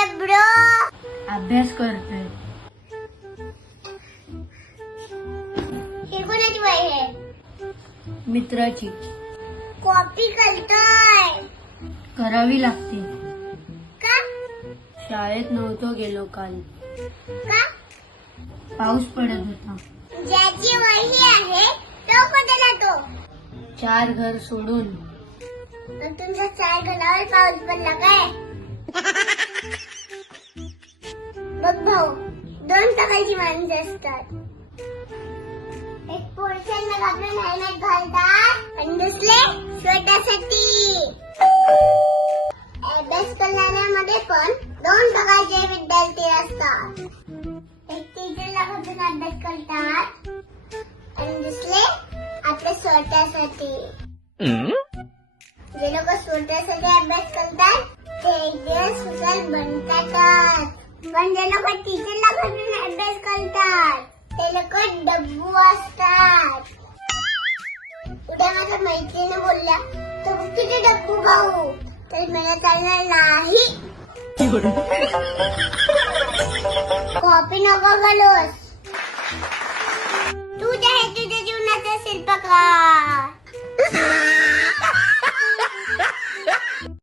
रे bro? अभ्यास करतोय. हे कोणाची वही आहे? मित्राची. कॉपी करतोय करावी लागते. का? शाळेत नव्हतो गेलो काल. का? पाऊस पडत होता. ज्याची वही आहे तो कुठे जातो? 4 घर सोडून. पण तुमच्या 4 घरावर पाऊस पडला काय? बघ भाऊ, 2 प्रकारची माणसं असतात. एक पोर्शन मग आपण हेल्मेट घालतात आणि दुसरे स्वतःसाठी. अभ्यास करणाऱ्यामध्ये पण 2 प्रकारचे विद्यार्थी असतात. एक टीचरला बघून अभ्यास करतात आणि दुसरे आपल्या स्वतःसाठी. जे लोक स्वतःसाठी अभ्यास करतात ते एक दिवस हुशार बनतातच. पण जे लोक टीचरला बघून अभ्यास करतात ते लोक डब्बू असतात. उद्या माझ्या मैत्रिणी बोलल्या तर किती डब्बू खाऊ, तर मला चालणार नाही. कॉपी नको बोलूस.